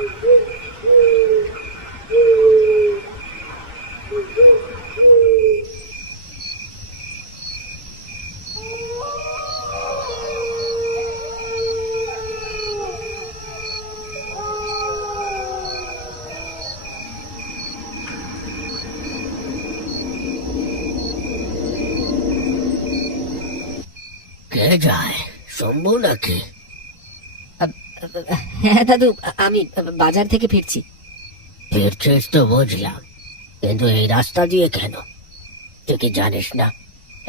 কে যায়, শম্ভু নাকি? হ্যাঁ দাদু, আমি বাজার থেকে ফিরছি। ফিরছিস তো বুঝলাম, কিন্তু এই রাস্তা দিয়ে কেন? তুই কি জানিস না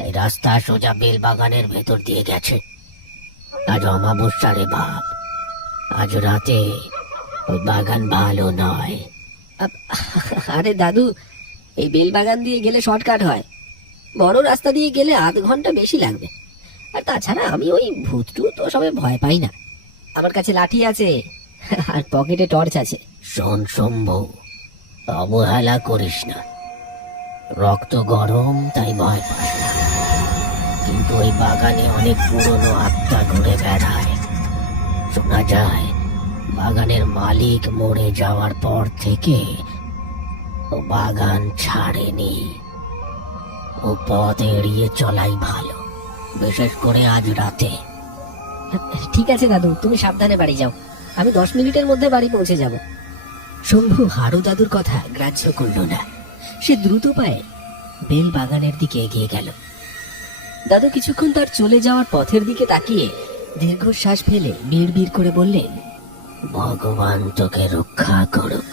এই রাস্তা সোজা বেল বাগানের ভেতর দিয়ে গেছে? আজ অমাবস্যা রে বাপ, আজ রাতে ওই বাগান ভালো নয়। আরে দাদু, এই বেলবাগান দিয়ে গেলে শর্টকাট হয়, বড় রাস্তা দিয়ে গেলে আধ ঘন্টা বেশি লাগবে। আর তাছাড়া আমি ওই ভূতটু তো সবে ভয় পাই না, আমার কাছে লাঠি আছে আর পকেটে টর্চ আছে। শোন শম্ভু, অবহেলা করিস না। রক্ত গরম তাই ভয় পাস না, কিন্তু ওই বাগানে অনেক পুরনো আত্মা ঘুরে বেড়ায়। শোনা যায় বাগানের মালিক মরে যাওয়ার পর থেকে ও বাগান ছাড়েনি। ও পথ এড়িয়ে চলাই ভালো, বিশেষ করে আজ রাতে। ঠিক আছে দাদু, তুমি সাবধানে বাড়ি যাও, আমি 10 মিনিটের মধ্যে বাড়ি পৌঁছে যাব। শম্ভু হারু দাদুর কথা গ্রাহ্য করল না। সে দ্রুত পায়ে বেল বাগানের দিকে এগিয়ে গেল। দাদু কিছুক্ষণ তার চলে যাওয়ার পথের দিকে তাকিয়ে দীর্ঘশ্বাস ফেলে বিড়বিড় করে বললেন, ভগবান তোকে রক্ষা করুক।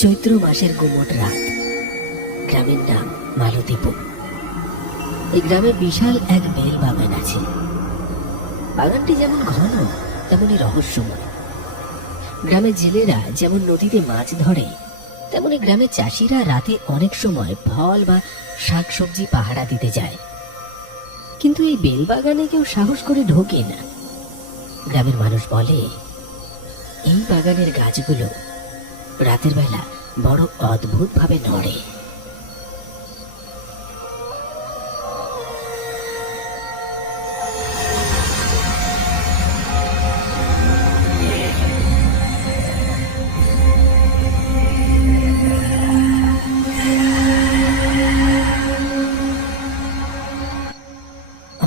চৈত্র মাসের গুমট রাত। গ্রামের নাম মালতীপুর। এই গ্রামে বিশাল এক বেল বাগান আছে। বাগানটি যেমন ঘন তেমনি রহস্যময়। গ্রামের জেলেরা যেমন নদীতে মাছ ধরে, তেমনি গ্রামের চাষিরা রাতে অনেক সময় ফল বা শাকসবজি পাহারা দিতে যায়। কিন্তু এই বেল বাগানে কেউ সাহস করে ঢোকে না। গ্রামের মানুষ বলে এই বাগানের গাছগুলো রাতের বেলা বড় অদ্ভুত ভাবে নড়ে।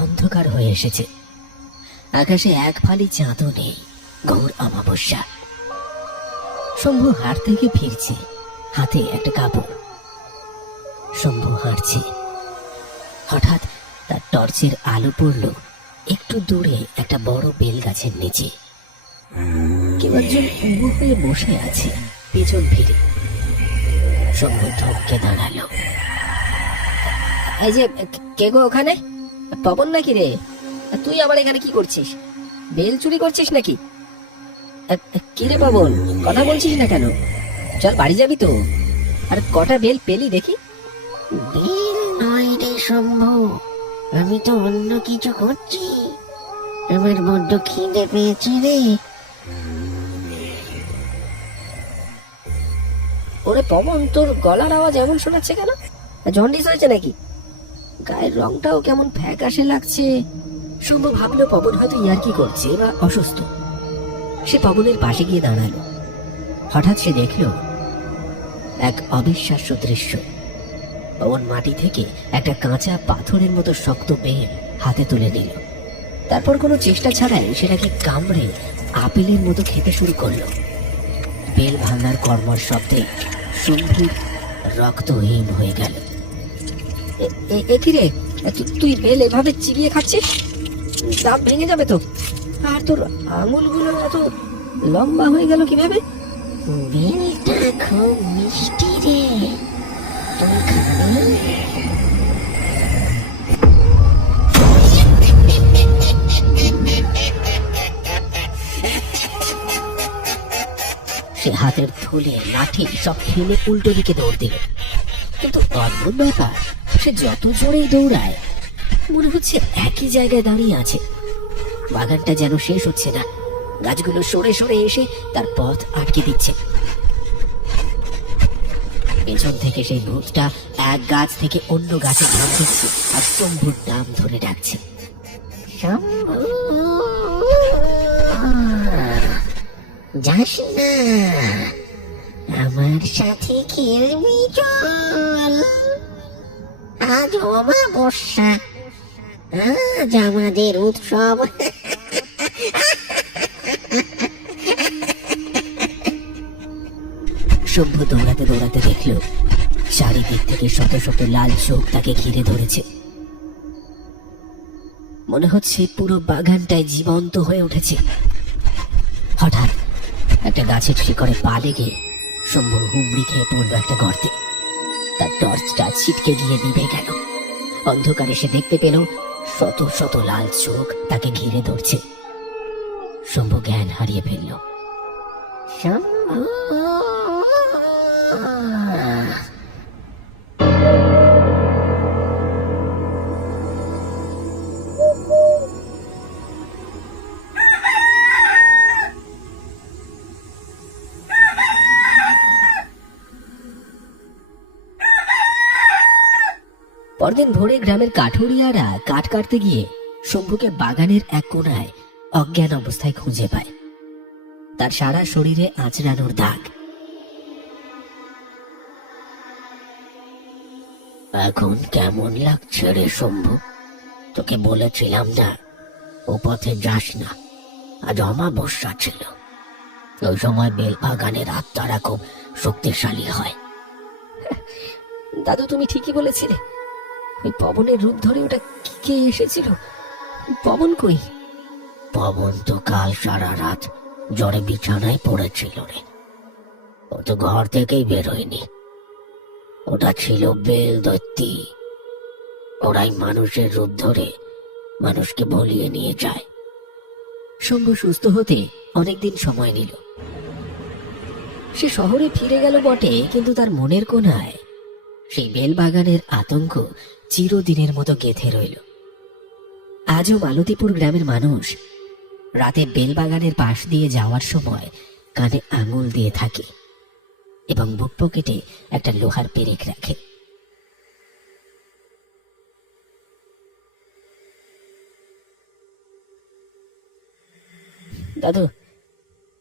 অন্ধকার হয়ে এসেছে, আকাশে এক ফালি চাঁদও নেই, ঘোর অমাবস্যা। শম্ভু হাট থেকে ফিরছে, হাতে একটা কাপড়। শম্ভু হাঁটছে, হঠাৎ তার টর্চের আলো পড়ল একটু দূরে একটা বড় বেল গাছের নিচে। কেউ একজন উবু হয়ে বসে আছে পেছন ফিরে। শম্ভু থমকে দাঁড়ালো। এই যে, কে গো ওখানে? পবন নাকি রে? তুই আবার এখানে কি করছিস? বেল চুরি করছিস নাকি? কিরে পবন, কথা বলছিস না কেন? চল বাড়ি যাবি তো। আর কটা বেল পেলি দেখি? বেল নয় রে শম্ভু, আমি তো অন্য কিছু করছি। আমার বড্ড খিদে পেয়েছে রে। ওরে পবন, তোর গলার আওয়াজ এমন শোনাচ্ছে কেন? জন্ডিস হয়েছে নাকি? গায়ের রংটাও কেমন ফ্যাকাশে লাগছে। শম্ভু ভাবলো পবন হয়তো ইয়ার্কি করছে বা অসুস্থ। সে পবনের পাশে গিয়ে দাঁড়ালো। হঠাৎ সে দেখল এক অবিশ্বাস্য দৃশ্য। পবন মাটি থেকে একটা কাঁচা পাথরের মতো শক্ত বেল হাতে তুলে নিল। তারপর কোনো চেষ্টা ছাড়াই সেটাকে কামড়ে আপেলের মতো খেতে শুরু করলো। বেল ভাঙার কর্মর শব্দে শম্ভুর রক্তহীন হয়ে গেল। একিরে, তুই বেল এভাবে চিবিয়ে খাচ্ছিস? দাঁত ভেঙে যাবে তো। আর তোর আঙুলগুলো এত লম্বা হয়ে গেল কিভাবে? বেলটা খুব মিষ্টি রে, তুই খাবি? সে হাতের থলে লাঠি সব ফেলে উল্টো দিকে দৌড় দিল। কিন্তু অদ্ভুত ব্যাপার, সে যত জোরেই দৌড়ায় মনে হচ্ছে একই জায়গায় দাঁড়িয়ে আছে। বাগানটা যেন শেষ হচ্ছে না, গাছগুলো সরে সরে এসে তার পথ আটকে দিচ্ছে। পেছন থেকে সেই ভূতটা এক গাছ থেকে অন্য গাছে ঝাঁপ দিচ্ছে আর শম্ভুর নাম ধরে ডাকছে। শম্ভু, যাস না, আমার সাথে খেলবি চল। আজ অমাবস্যা, আজ আমাদের উৎসব। শম্ভু দৌড়াতে দৌড়াতে দেখল চারিদিক থেকে শত শত লাল চোখ তাকে ঘিরে ধরেছে। মনে হচ্ছে পুরো বাগানটায় জীবন্ত হয়ে উঠেছে। হঠাৎ একটা গাছের শিকড়ে পা লেগে শম্ভু হুমড়ি খেয়ে পড়ল একটা গর্তে। তার টর্চটা ছিটকে গিয়ে নিভে গেল। অন্ধকারে সে দেখতে পেল শত শত লাল চোখ তাকে ঘিরে ধরছে। শম্ভু জ্ঞান হারিয়ে ফেলল। শম্ভু, পরদিন ভোরে গ্রামের কাঠুরিয়ারা কাঠ কাটতে গিয়ে শম্ভুকে বাগানের এক কোণায় অজ্ঞান অবস্থায় খুঁজে পায়। তার সারা শরীরে আঁচড়ানোর দাগ। এখন কেমন লাগছে রে শম্ভু? তোকে বলেছিলাম না ও পথে যাস না, আজ অমাবস্যা ছিল। ওই সময় বেলবাগানের আত্মারা খুব শক্তিশালী হয়। দাদু, তুমি ঠিকই বলেছিলে। ওই পবনের রূপ ধরে ওটা কে এসেছিল? পবন কই? পবন তো কাল সারা রাত জ্বরে বিছানায় পড়েছিল রে, ও তো ঘর থেকেই বেরোয়নি। ওটা ছিল বেল দৈত্যী। ওরাই মানুষের রূপ ধরে মানুষকে ভুলিয়ে নিয়ে যায়। শম্ভু সুস্থ হতে অনেকদিন সময় নিল। সে শহরে ফিরে গেল বটে, কিন্তু তার মনের কোণায় সেই বেলবাগানের আতঙ্ক চিরদিনের মতো গেঁথে রইল। আজও মালতীপুর গ্রামের মানুষ রাতে বেলবাগানের পাশ দিয়ে যাওয়ার সময় কানে আঙুল দিয়ে থাকে এবং বুক পকেটে একটা লোহার পেরেক রাখে। দাদু,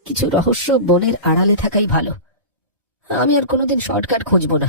কিছু রহস্য বনের আড়ালে থাকাই ভালো। আমি আর কোনোদিন শর্টকাট খুঁজবো না।